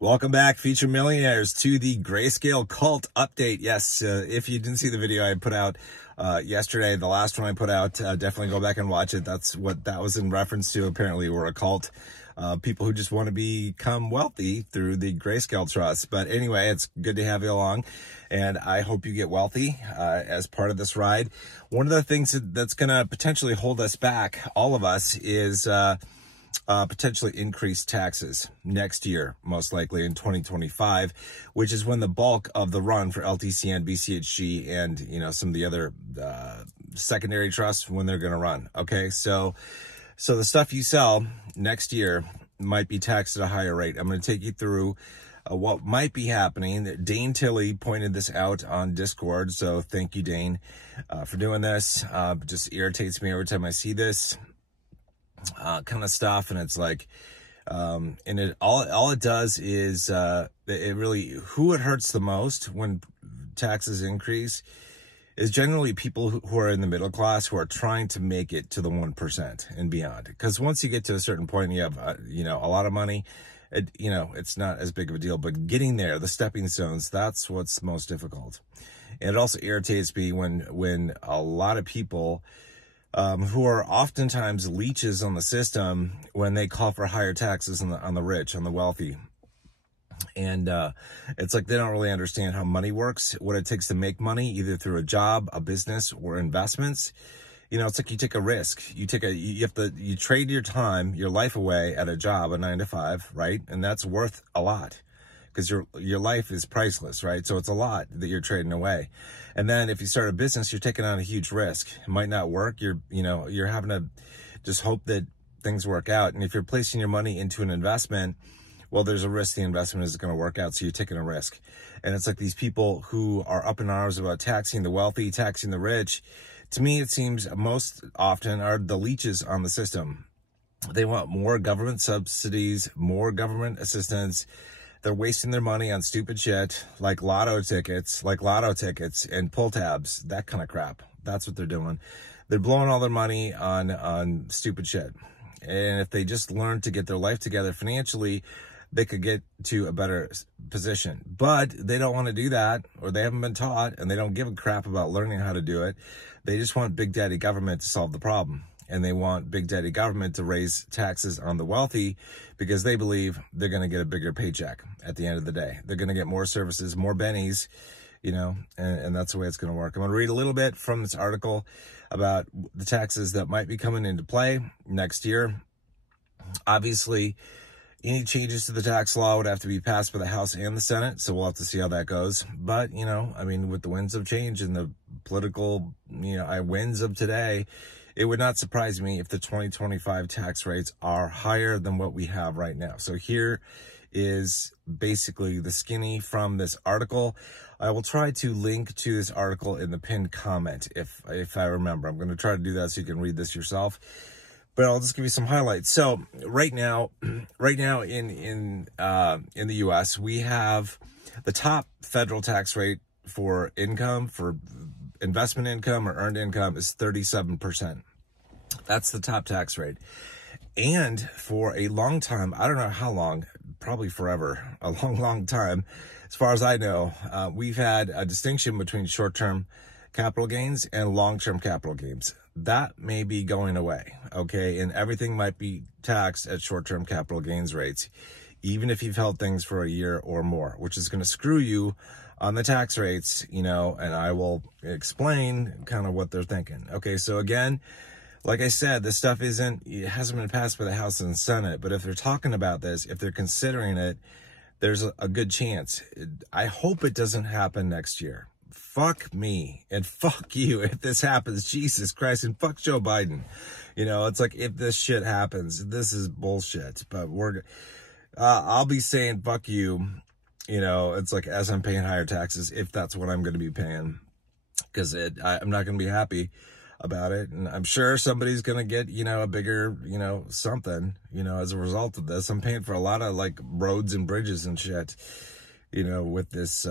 Welcome back, Future Millionaires, to the Greyscale cult update. Yes, if you didn't see the video I put out yesterday, the last one I put out, definitely go back and watch it. That's what that was in reference to. Apparently, we're a cult. People who just want to become wealthy through the Greyscale Trust. But anyway, it's good to have you along, and I hope you get wealthy as part of this ride. One of the things that's going to potentially hold us back, all of us, is potentially increased taxes next year, most likely in 2025, which is when the bulk of the run for LTCN, BCHG, and some of the other secondary trusts, when they're going to run. Okay, so the stuff you sell next year might be taxed at a higher rate. I'm going to take you through what might be happening. Dane Tilley pointed this out on Discord, so thank you, Dane, for doing this. It just irritates me every time I see this kind of stuff, and it's like, and it all it does is it really, who it hurts the most when taxes increase is generally people who are in the middle class, who are trying to make it to the 1% and beyond. Because once you get to a certain point, you have a lot of money. It's not as big of a deal, but getting there, the stepping stones, that's what's most difficult. And it also irritates me when a lot of people who are oftentimes leeches on the system, when they call for higher taxes on the rich, on the wealthy. And it's like they don't really understand how money works, what it takes to make money, either through a job, a business, or investments. It's like you take a risk. You trade your time, your life away at a job, a 9 to 5, right? And that's worth a lot, because your life is priceless, right? So it's a lot that you're trading away. And then if you start a business, you're taking on a huge risk. It might not work. You're having to just hope that things work out. And if you're placing your money into an investment, well, there's a risk the investment is going to work out, so you're taking a risk. And it's like these people who are up in arms about taxing the wealthy, taxing the rich. To me, it seems most often are the leeches on the system. They want more government subsidies, more government assistance. They're wasting their money on stupid shit like lotto tickets and pull tabs, that kind of crap. That's what they're doing. They're blowing all their money on stupid shit. And if they just learn to get their life together financially, they could get to a better position. But they don't want to do that, or they haven't been taught, and they don't give a crap about learning how to do it. They just want Big Daddy government to solve the problem. And they want Big Daddy government to raise taxes on the wealthy, because they believe they're going to get a bigger paycheck at the end of the day. They're going to get more services, more bennies, and that's the way it's going to work. I'm going to read a little bit from this article about the taxes that might be coming into play next year. Obviously, any changes to the tax law would have to be passed by the House and the Senate, so we'll have to see how that goes. But, with the winds of change and the political, winds of today, it would not surprise me if the 2025 tax rates are higher than what we have right now. So here is basically the skinny from this article. I will try to link to this article in the pinned comment if I remember. I'm going to try to do that so you can read this yourself. But I'll just give you some highlights. So right now in the U.S., we have the top federal tax rate for income, for investment income or earned income, is 37%. That's the top tax rate. And for a long time, I don't know how long, probably forever, a long time, as far as I know, we've had a distinction between short-term capital gains and long-term capital gains. That may be going away, okay? And everything might be taxed at short-term capital gains rates, even if you've held things for a year or more, which is going to screw you on the tax rates, and I will explain kind of what they're thinking. Okay, so again, like I said, this stuff hasn't been passed by the House and Senate, but if they're talking about this, if they're considering it, there's a good chance. I hope it doesn't happen next year. Fuck me and fuck you if this happens, Jesus Christ, and fuck Joe Biden. It's like, if this shit happens, this is bullshit, but I'll be saying fuck you, it's like, as I'm paying higher taxes, if that's what I'm going to be paying, because I'm not going to be happy about it. And I'm sure somebody's going to get, a bigger, something, as a result of this. I'm paying for a lot of like roads and bridges and shit, with this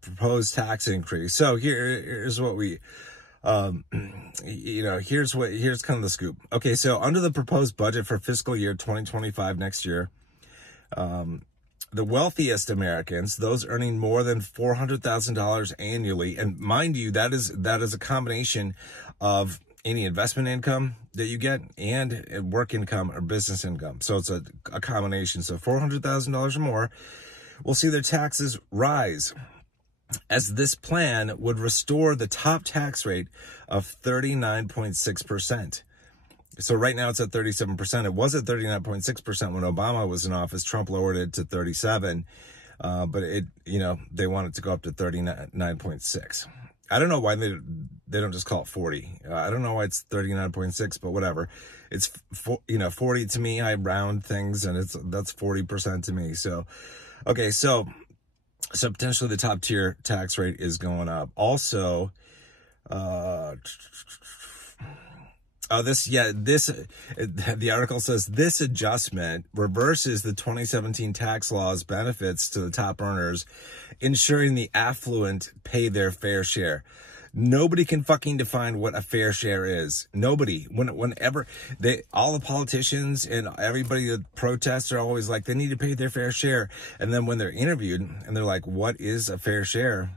proposed tax increase. So here's what we, here's kind of the scoop. Okay, so under the proposed budget for fiscal year 2025 next year, the wealthiest Americans, those earning more than $400,000 annually, and mind you, that is a combination of any investment income that you get and work income or business income. So it's a combination. So $400,000 or more will see their taxes rise, as this plan would restore the top tax rate of 39.6%. So right now it's at 37%. It was at 39.6% when Obama was in office. Trump lowered it to 37, but they want it to go up to 39.6. I don't know why they don't just call it 40. I don't know why it's 39.6, but whatever. It's 40 to me. I round things, and that's 40% to me. So, okay, so potentially the top tier tax rate is going up. Also, the article says this adjustment reverses the 2017 tax law's benefits to the top earners, ensuring the affluent pay their fair share. Nobody can fucking define what a fair share is. Nobody. Whenever all the politicians and everybody that protests are always like, they need to pay their fair share. And then when they're interviewed and they're like, what is a fair share?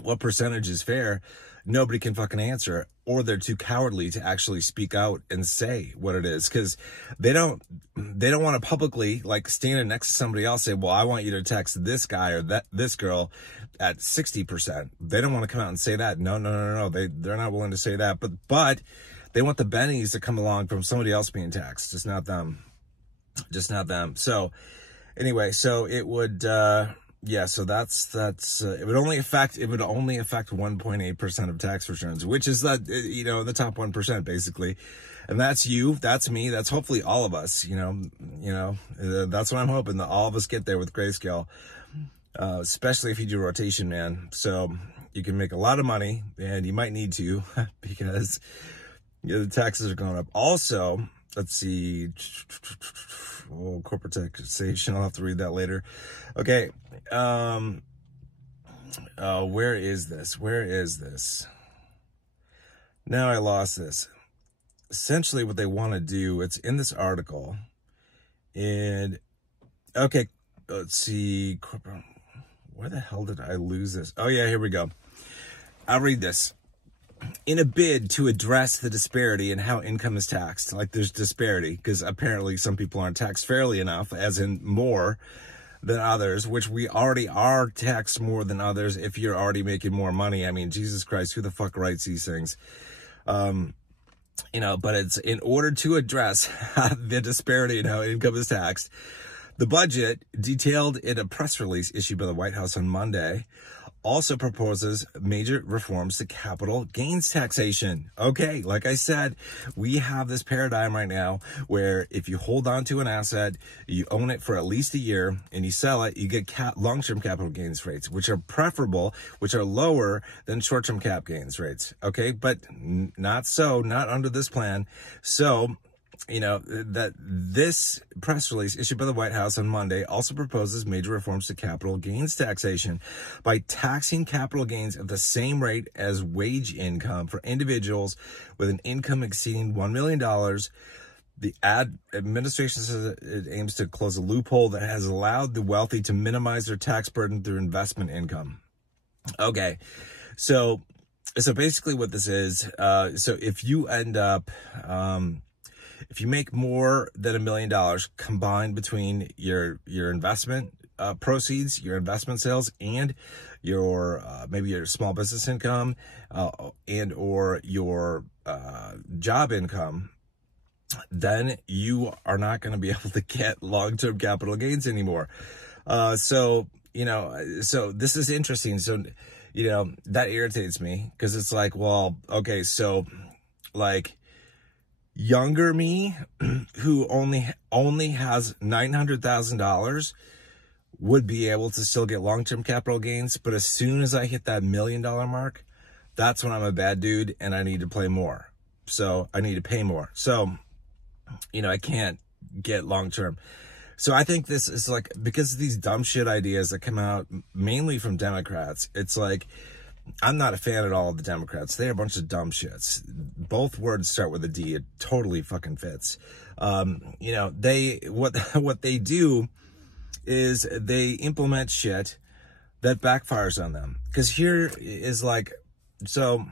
What percentage is fair? Nobody can fucking answer, or they're too cowardly to actually speak out and say what it is, because they don't want to publicly, like, standing next to somebody else, say, well, I want you to tax this guy or this girl at 60%. They don't want to come out and say that. No. They're not willing to say that, but they want the bennies to come along from somebody else being taxed, just not them. So anyway, so it would, so that's it would only affect 1.8% of tax returns, which is the top 1% basically. And that's you, that's me, that's hopefully all of us, that's what I'm hoping, that all of us get there with Greyscale, especially if you do rotation, man. So you can make a lot of money, and you might need to because the taxes are going up. Also, let's see, corporate taxation, I'll have to read that later. Okay, where is this? Now I lost this. Essentially what they want to do, it's in this article, and okay, let's see, where the hell did I lose this? Oh yeah, here we go. I'll read this. In a bid to address the disparity in how income is taxed, like there's disparity because apparently some people aren't taxed fairly enough, as in more than others, which we already are taxed more than others if you're already making more money. I mean, Jesus Christ, who the fuck writes these things? But it's in order to address the disparity in how income is taxed. The budget, detailed in a press release issued by the White House on Monday, also proposes major reforms to capital gains taxation. Okay, like I said, we have this paradigm right now where if you hold on to an asset, you own it for at least a year, and you sell it, you get long-term capital gains rates, which are preferable, which are lower than short-term cap gains rates. Okay, but not under this plan. So, that this press release issued by the White House on Monday also proposes major reforms to capital gains taxation by taxing capital gains at the same rate as wage income for individuals with an income exceeding $1 million. The administration says it aims to close a loophole that has allowed the wealthy to minimize their tax burden through investment income. Okay, so basically what this is, so if you end up, if you make more than $1 million combined between your investment proceeds, your investment sales, and your maybe your small business income and or your job income, then you are not going to be able to get long-term capital gains anymore. So this is interesting. So, that irritates me because it's like, well, okay, so like, younger me who only has $900,000 would be able to still get long-term capital gains, but as soon as I hit that $1 million mark, that's when I'm a bad dude and I need to play more. So I need to pay more. So, I can't get long-term. So I think this is like, because of these dumb shit ideas that come out mainly from Democrats, it's like, I'm not a fan at all of the Democrats. They're a bunch of dumb shits. Both words start with a D. It totally fucking fits. What they do is they implement shit that backfires on them. Because here is like, so,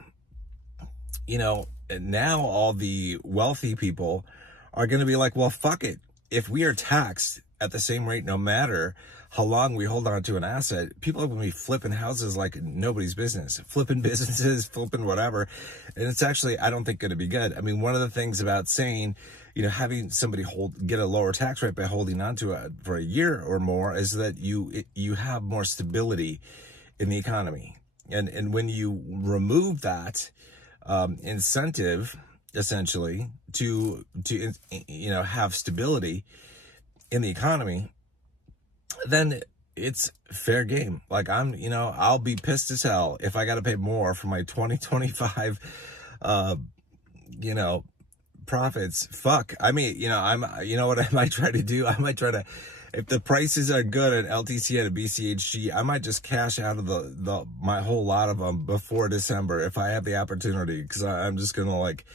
you know, now all the wealthy people are going to be like, well, fuck it. If we are taxed at the same rate, no matter how long we hold on to an asset, people are going to be flipping houses like nobody's business, flipping businesses, flipping whatever. And it's actually, I don't think, going to be good. I mean, one of the things about saying, you know, having somebody get a lower tax rate by holding on to it for a year or more is that you have more stability in the economy. And when you remove that incentive, essentially, to you know, have stability in the economy, then it's fair game. Like, you know, I'll be pissed as hell if I got to pay more for my 2025, you know, profits. Fuck. I mean, you know what I might try to do? I might try to, if the prices are good at LTC and BCHG, I might just cash out of my whole lot of them before December if I have the opportunity, because I'm just going to like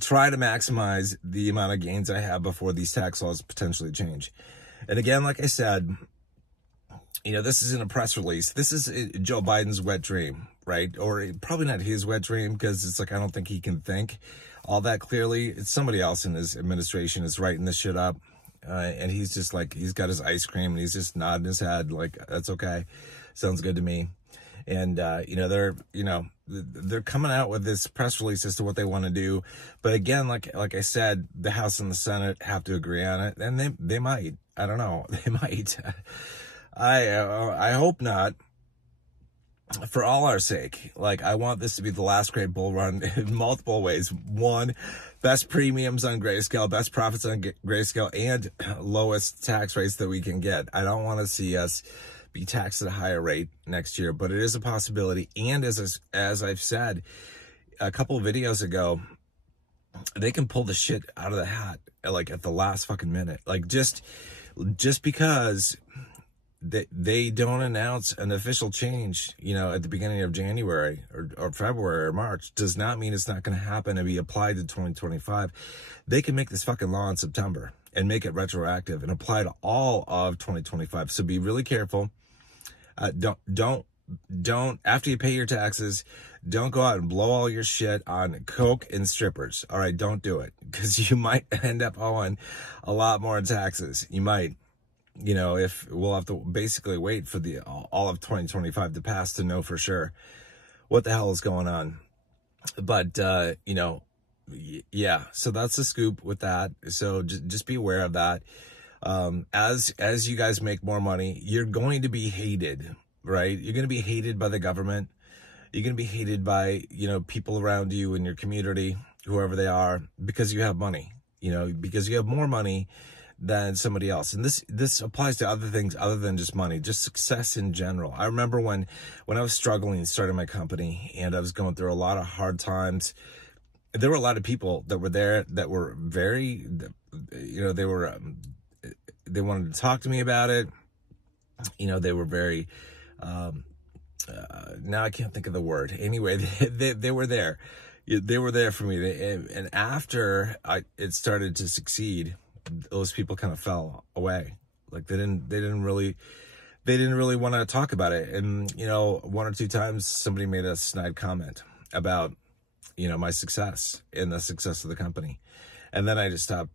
try to maximize the amount of gains I have before these tax laws potentially change. And again, like I said, you know, this isn't a press release. This is Joe Biden's wet dream, right? Or probably not his wet dream, because it's like, I don't think he can think all that clearly. It's somebody else in his administration is writing this shit up. And he's just like, he's got his ice cream and he's just nodding his head like, that's okay. Sounds good to me. And, you know, they're coming out with this press release as to what they want to do. But again, like I said, the House and the Senate have to agree on it, and they might. I don't know. They might. I hope not, for all our sake. Like, I want this to be the last great bull run in multiple ways. One, best premiums on Greyscale, best profits on Greyscale, and lowest tax rates that we can get. I don't want to see us be taxed at a higher rate next year, but it is a possibility. And as I've said a couple of videos ago, they can pull the shit out of the hat like at the last fucking minute. Like, just because they don't announce an official change, you know, at the beginning of January or February or March, does not mean it's not going to happen and be applied to 2025. They can make this fucking law in September and make it retroactive and apply to all of 2025. So be really careful. Don't, after you pay your taxes, don't go out and blow all your shit on coke and strippers. All right, don't do it, because you might end up owing a lot more in taxes. You might, you know, if we'll have to basically wait for all of 2025 to pass to know for sure what the hell is going on. But, you know, yeah, so that's the scoop with that. So just be aware of that. As you guys make more money, you're going to be hated, right? You're going to be hated by the government. You're going to be hated by, you know, people around you in your community, whoever they are, because you have money, you know, because you have more money than somebody else. And this applies to other things other than just money, just success in general. I remember when I was struggling starting my company and I was going through a lot of hard times, there were a lot of people that were there that were very, you know, they wanted to talk to me about it. You know, they were very, now I can't think of the word. Anyway, they were there. They were there for me. And after it started to succeed, those people kind of fell away. Like they didn't really want to talk about it. And, you know, one or two times somebody made a snide comment about, you know, my success and the success of the company. And then I just stopped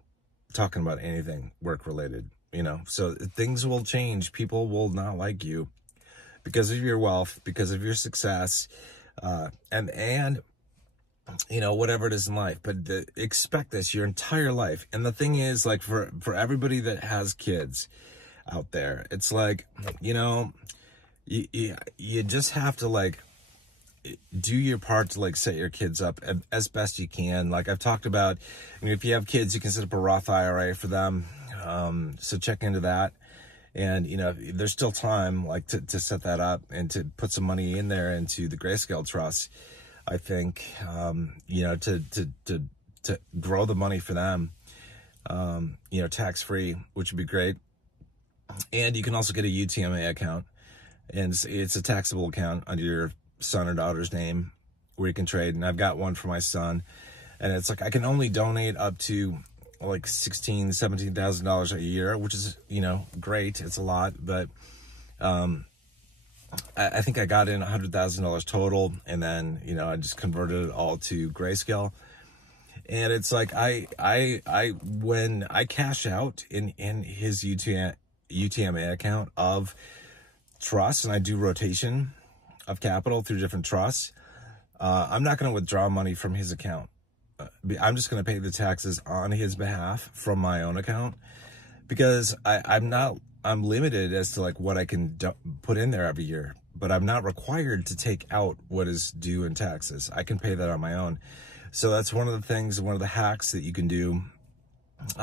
talking about anything work related, you know. So things will change. People will not like you because of your wealth, because of your success, and you know, whatever it is in life. But expect this your entire life. And the thing is, like, for everybody that has kids out there, it's like, you know, you just have to, like, do your part to, like, set your kids up as best you can. Like I've talked about, I mean, if you have kids, you can set up a Roth IRA for them. So check into that. And, you know, there's still time, like, to set that up and to put some money in there into the Greyscale Trust. I think, you know, to grow the money for them, you know, tax-free, which would be great. And you can also get a UTMA account, and it's a taxable account under your son or daughter's name where you can trade. And I've got one for my son, and it's like I can only donate up to like $17,000 a year, which is, you know, great. It's a lot, but I think I got in $100,000 total, and then, you know, I just converted it all to Greyscale. And it's like when I cash out in his UTMA account of trusts, and I do rotation of capital through different trusts, I'm not going to withdraw money from his account. I'm just going to pay the taxes on his behalf from my own account, because I'm limited as to like what I can put in there every year, but I'm not required to take out what is due in taxes. I can pay that on my own. So that's one of the things, one of the hacks that you can do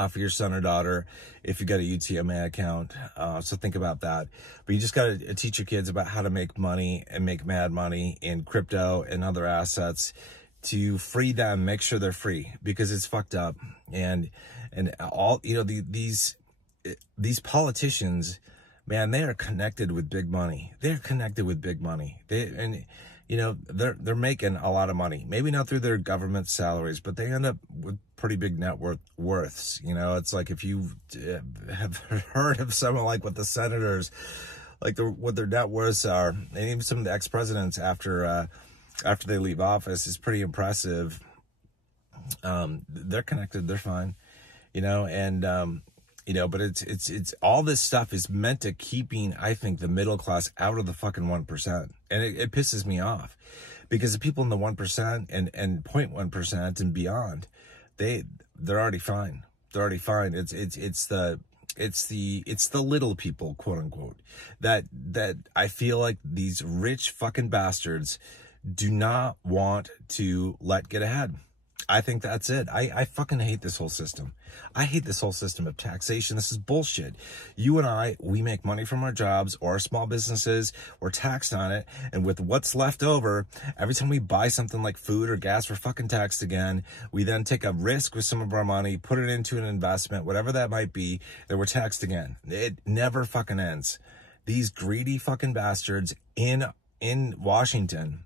for your son or daughter if you got a UTMA account. So think about that. But you just got to teach your kids about how to make money and make mad money in crypto and other assets to free them, make sure they're free, because it's fucked up. And all, you know, these politicians, man, they are connected with big money. They're connected with big money. You know, they're making a lot of money. Maybe not through their government salaries, but they end up with pretty big net worths. You know, it's like if you have heard of someone like what the senators, like what their net worths are, and even some of the ex-presidents after they leave office, is pretty impressive. They're connected. They're fine. You know, and you know, but it's all this stuff is meant to keeping, I think, the middle class out of the fucking 1%. And it pisses me off, because the people in the 1% and 0.1% and beyond, they're already fine. They're already fine. It's the little people, quote unquote, that I feel like these rich fucking bastards do not want to let get ahead. I think that's it. I fucking hate this whole system. I hate this whole system of taxation. This is bullshit. You and we make money from our jobs or our small businesses. We're taxed on it. And with what's left over, every time we buy something like food or gas, we're fucking taxed again. We then take a risk with some of our money, put it into an investment, whatever that might be, then we're taxed again. It never fucking ends. These greedy fucking bastards in Washington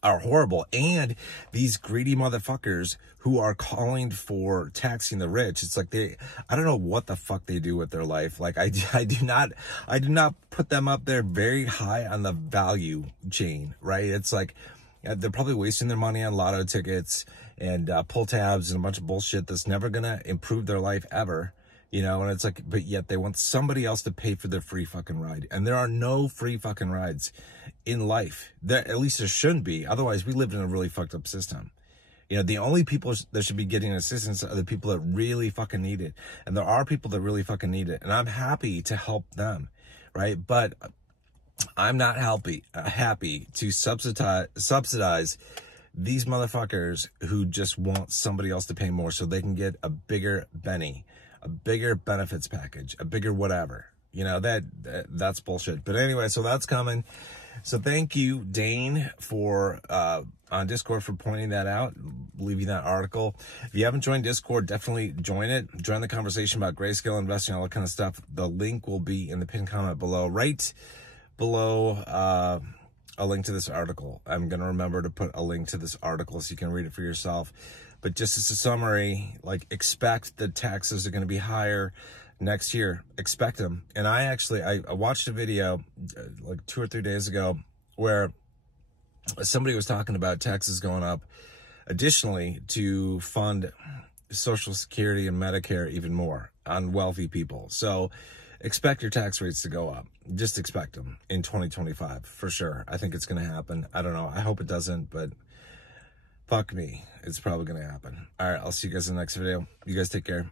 are horrible. And these greedy motherfuckers who are calling for taxing the rich, it's like I don't know what the fuck they do with their life. Like I do not put them up there very high on the value chain, right? It's like they're probably wasting their money on lotto tickets and pull tabs and a bunch of bullshit that's never gonna improve their life ever. You know, and it's like, but yet they want somebody else to pay for their free fucking ride. And there are no free fucking rides in life. At least there shouldn't be. Otherwise, we lived in a really fucked up system. You know, the only people that should be getting assistance are the people that really fucking need it. And there are people that really fucking need it. And I'm happy to help them, right? But I'm not happy to subsidize these motherfuckers who just want somebody else to pay more so they can get a bigger Benny, a bigger benefits package, a bigger whatever. You know, that's bullshit. But anyway, so that's coming. So thank you, Dane, for on Discord for pointing that out, leaving that article. If you haven't joined Discord, definitely join it. Join the conversation about Greyscale investing, all that kind of stuff. The link will be in the pinned comment below, right below a link to this article. I'm going to remember to put a link to this article so you can read it for yourself. But just as a summary, like, expect that taxes are going to be higher next year. Expect them. And I watched a video like 2 or 3 days ago where somebody was talking about taxes going up additionally to fund Social Security and Medicare even more on wealthy people. So expect your tax rates to go up. Just expect them in 2025 for sure. I think it's going to happen. I don't know. I hope it doesn't, but fuck me. It's probably going to happen. All right. I'll see you guys in the next video. You guys take care.